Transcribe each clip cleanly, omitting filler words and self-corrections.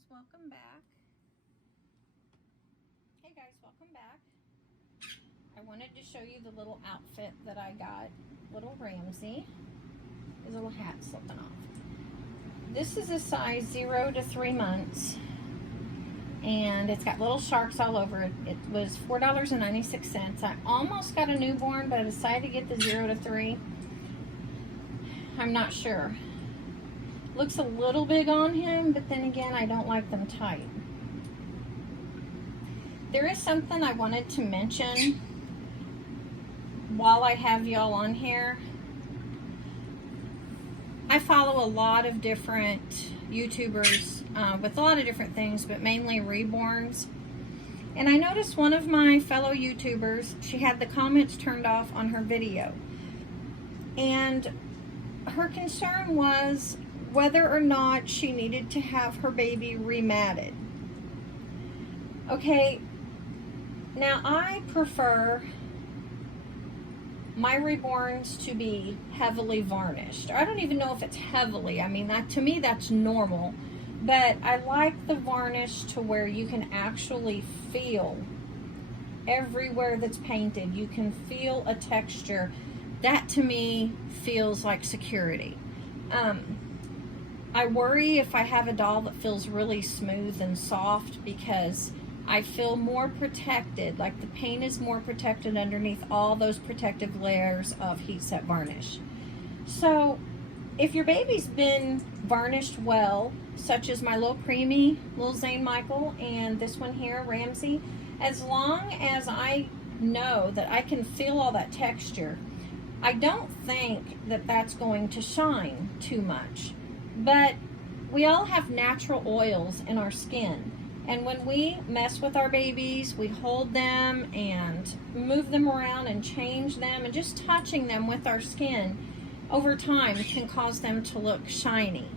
guys, welcome back. Hey guys, welcome back. I wanted to show you the little outfit that I got. Little Ramsey. His little hat slipping off. This is a size 0 to 3 months. And it's got little sharks all over it. It was $4.96. I almost got a newborn, but I decided to get the 0 to 3. I'm not sure. Looks a little big on him, but then again, I don't like them tight. There is something I wanted to mention while I have y'all on here. I follow a lot of different YouTubers with a lot of different things, but mainly reborns. And I noticed one of my fellow YouTubers, she had the comments turned off on her video. And her concern was whether or not she needed to have her baby rematted. Okay, now I prefer my reborns to be heavily varnished. I don't even know if it's heavily. I mean, that to me that's normal, but I like the varnish to where you can actually feel everywhere that's painted. You can feel a texture. That to me feels like security. I worry if I have a doll that feels really smooth and soft, because I feel more protected, like the paint is more protected underneath all those protective layers of heat set varnish. So if your baby's been varnished well, such as my little preemie, little Zane Michael, and this one here, Ramsey, as long as I know that I can feel all that texture, I don't think that that's going to shine too much. But we all have natural oils in our skin. And when we mess with our babies, we hold them and move them around and change them, and just touching them with our skin over time can cause them to look shiny.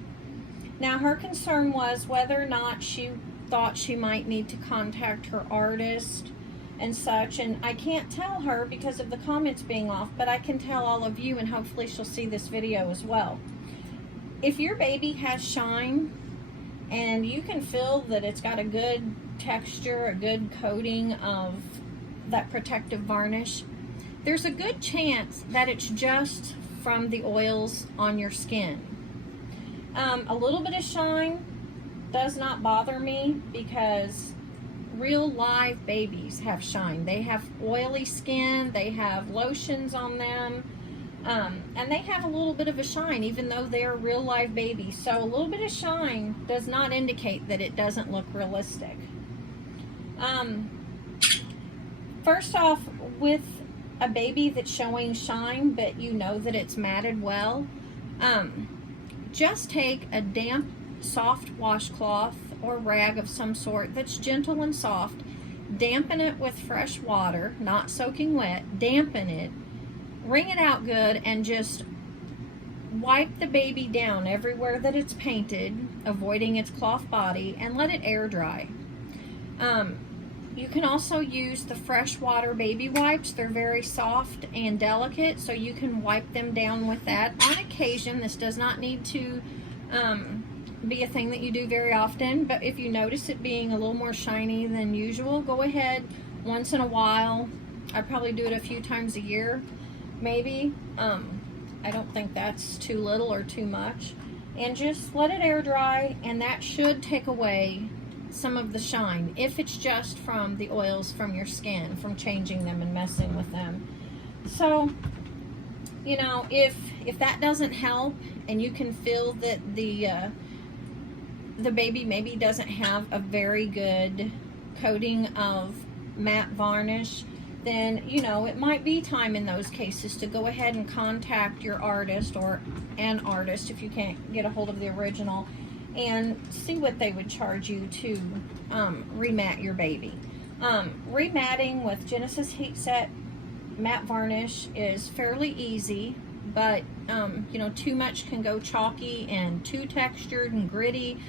Now, her concern was whether or not she thought she might need to contact her artist and such. And I can't tell her because of the comments being off, but I can tell all of you, and hopefully she'll see this video as well. If your baby has shine and you can feel that it's got a good texture, a good coating of that protective varnish, there's a good chance that it's just from the oils on your skin. A little bit of shine does not bother me, because real live babies have shine. They have oily skin, they have lotions on them, and they have a little bit of a shine even though they're real live babies. So a little bit of shine does not indicate that it doesn't look realistic. First off, with a baby that's showing shine but you know that it's matted well, just take a damp soft washcloth or rag of some sort that's gentle and soft, dampen it with fresh water, not soaking wet, dampen it, wring it out good, and just wipe the baby down everywhere that it's painted, avoiding its cloth body, and let it air dry. You can also use the fresh water baby wipes. They're very soft and delicate, so you can wipe them down with that on occasion. This does not need to be a thing that you do very often, but if you notice it being a little more shiny than usual, go ahead once in a while. I probably do it a few times a year, maybe. I don't think that's too little or too much. And just let it air dry, and that should take away some of the shine, if it's just from the oils from your skin, from changing them and messing with them. So, you know, if that doesn't help, and you can feel that the baby maybe doesn't have a very good coating of matte varnish, then, you know, it might be time in those cases to go ahead and contact your artist, or an artist if you can't get a hold of the original, and see what they would charge you to remat your baby. Rematting with Genesis Heat Set matte varnish is fairly easy, but you know, too much can go chalky and too textured and gritty.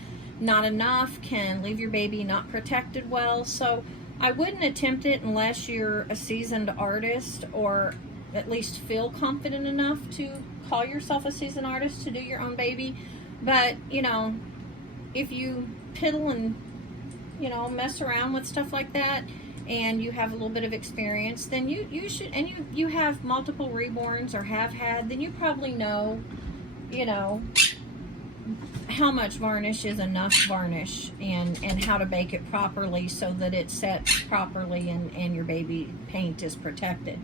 Not enough can leave your baby not protected well. So I wouldn't attempt it unless you're a seasoned artist, or at least feel confident enough to call yourself a seasoned artist to do your own baby. But, you know, if you piddle and, you know, mess around with stuff like that, and you have a little bit of experience, then you should, and you have multiple reborns or have had, then you probably know, you know, how much varnish is enough varnish, and how to bake it properly so that it sets properly and your baby paint is protected.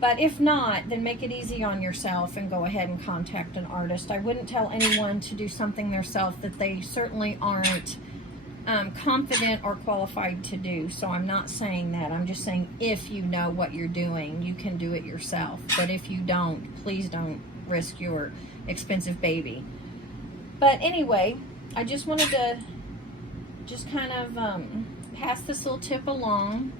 But if not, then make it easy on yourself and go ahead and contact an artist. I wouldn't tell anyone to do something themselves that they certainly aren't confident or qualified to do. So I'm not saying that. I'm just saying if you know what you're doing, you can do it yourself. But if you don't, please don't risk your expensive baby. But anyway, I just wanted to just kind of pass this little tip along,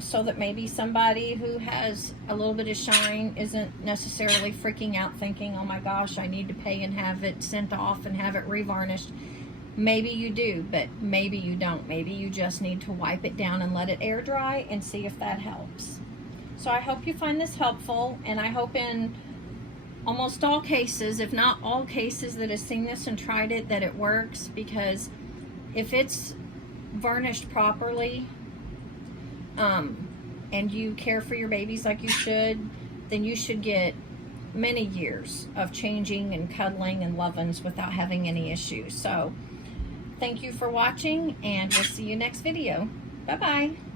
so that maybe somebody who has a little bit of shine isn't necessarily freaking out thinking, oh my gosh, I need to pay and have it sent off and have it revarnished. Maybe you do, but maybe you don't. Maybe you just need to wipe it down and let it air dry and see if that helps. So I hope you find this helpful, and I hope in almost all cases, if not all cases that have seen this and tried it, that it works, because if it's varnished properly, and you care for your babies like you should, then you should get many years of changing and cuddling and lovin's without having any issues. So thank you for watching, and we'll see you next video. Bye-bye.